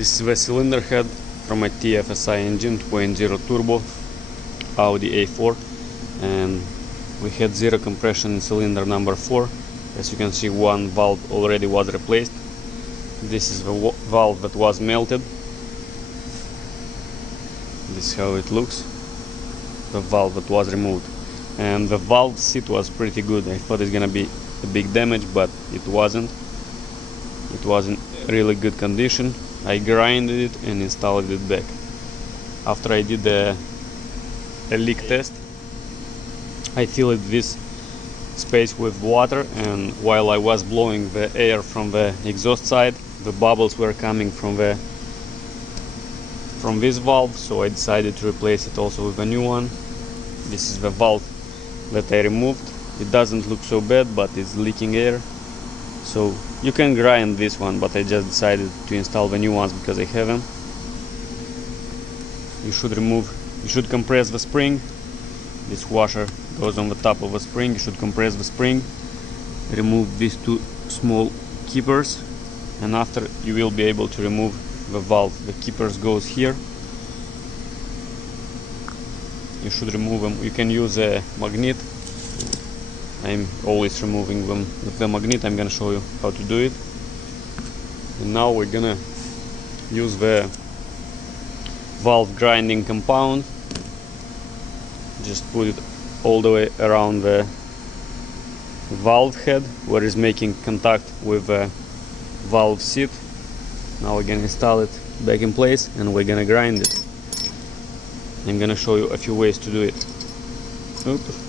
This is the cylinder head from a TFSI engine 2.0 turbo Audi A4, and we had zero compression in cylinder number 4. As you can see, one valve already was replaced. This is the valve that was melted. This is how it looks, the valve that was removed. And the valve seat was pretty good. I thought it's gonna be a big damage, but it wasn't. It was in really good condition. I grinded it and installed it back. After I did a leak test, I filled this space with water, and while I was blowing the air from the exhaust side, the bubbles were coming from this valve, so I decided to replace it also with a new one. This is the valve that I removed. It doesn't look so bad, but it's leaking air, so you can grind this one, but I just decided to install the new ones because I have them. You should compress the spring. This washer goes on the top of the spring. You should compress the spring, remove these two small keepers, and after you will be able to remove the valve. The keepers goes here. You should remove them. You can use a magnet. I'm always removing them with the magnet. I'm gonna show you how to do it. And now we're gonna use the valve grinding compound. Just put it all the way around the valve head where it's making contact with the valve seat. Now we're gonna install it back in place and we're gonna grind it. I'm gonna show you a few ways to do it. Oops.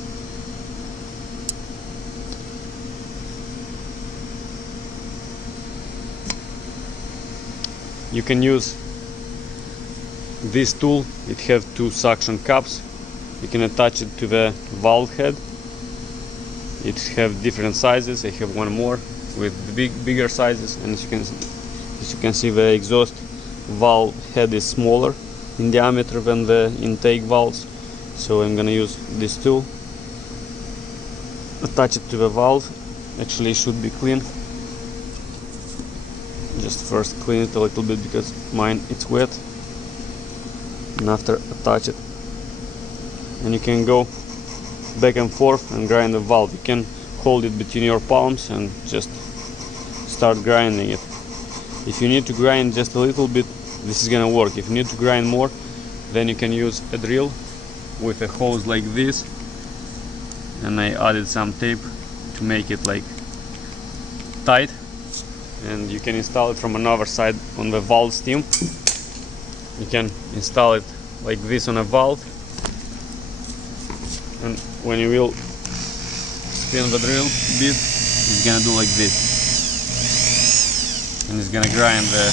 You can use this tool. It has two suction cups. You can attach it to the valve head. It has different sizes. I have one more with bigger sizes, and as you can see, the exhaust valve head is smaller in diameter than the intake valves. So I'm gonna use this tool, attach it to the valve. Actually, it should be clean. Just first clean it a little bit because mine it's wet, and after attach it, and you can go back and forth and grind the valve. You can hold it between your palms and just start grinding it. If you need to grind just a little bit, this is gonna work. If you need to grind more, then you can use a drill with a hose like this, and I added some tape to make it like tight. And you can install it from another side on the valve stem. You can install it like this on a valve, and when you will spin the drill bit, it's gonna do like this, and it's gonna grind the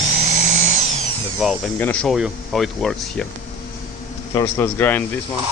valve. I'm gonna show you how it works here. First, let's grind this one.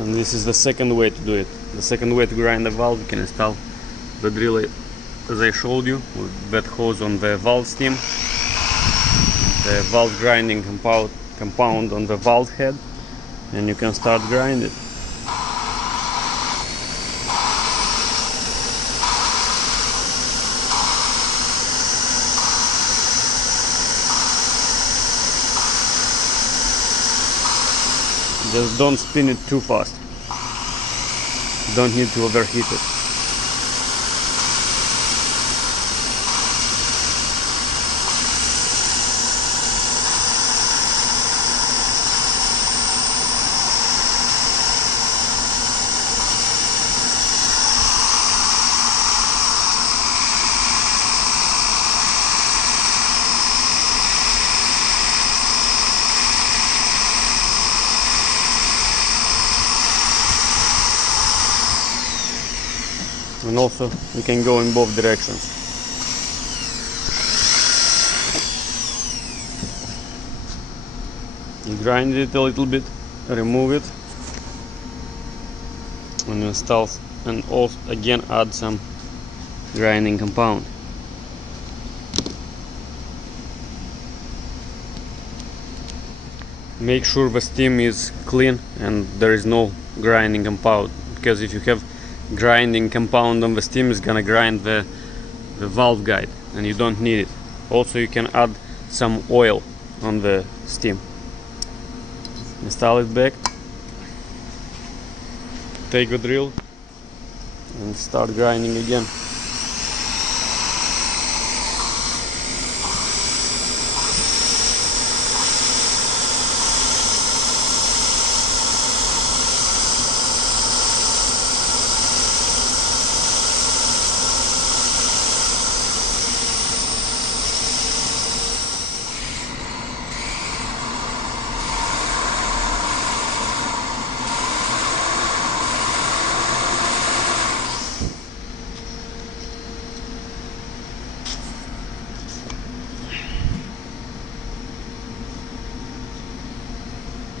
And this is the second way to do it. The second way to grind the valve, you can install the drill as I showed you, with that hose on the valve stem. the valve grinding compound on the valve head, and you can start grinding. Just don't spin it too fast. Don't need to overheat it. And also you can go in both directions. You grind it a little bit, remove it, and install, and also again add some grinding compound. Make sure the steam is clean and there is no grinding compound, because if you have grinding compound on the steam, is gonna grind the valve guide and you don't need it. Also you can add some oil on the steam. Install it back, take the drill and start grinding again.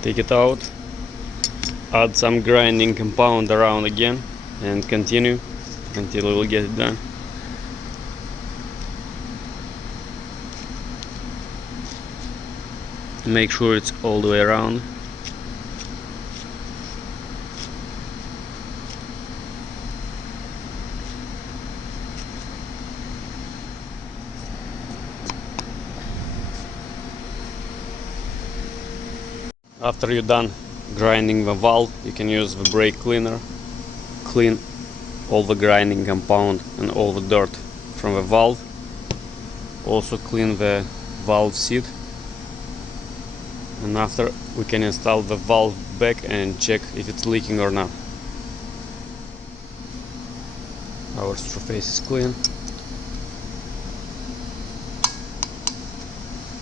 Take it out, add some grinding compound around again, and continue until we will get it done. Make sure it's all the way around. After you're done grinding the valve, you can use the brake cleaner, clean all the grinding compound and all the dirt from the valve. Also clean the valve seat, and after we can install the valve back and check if it's leaking or not. Our surface is clean.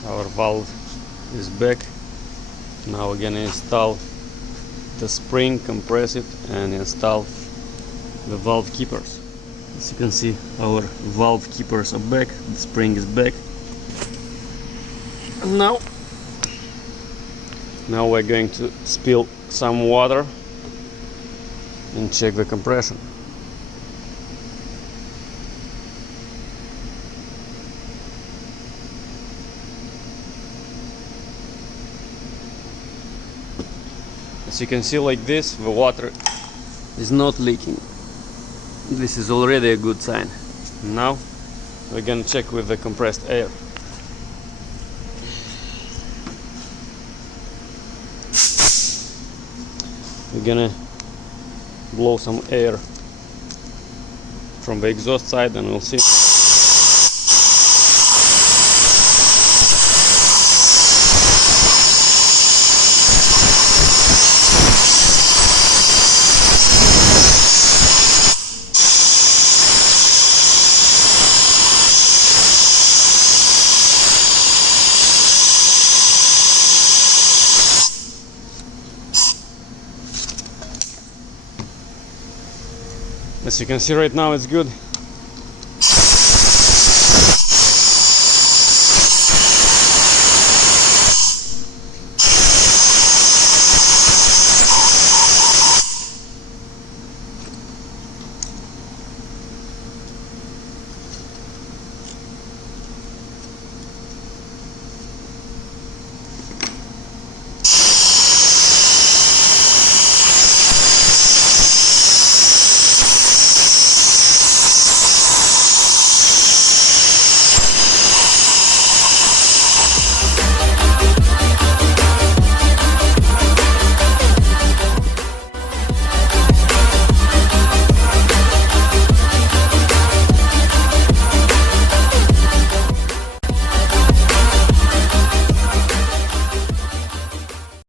Our valve is back. Now we're gonna install the spring, compress it, and install the valve keepers. As you can see, our valve keepers are back, the spring is back. And now we're going to spill some water and check the compression. As you can see, like this, the water is not leaking. This is already a good sign. Now we're gonna check with the compressed air. We're gonna blow some air from the exhaust side and we'll see. As you can see right now, it's good.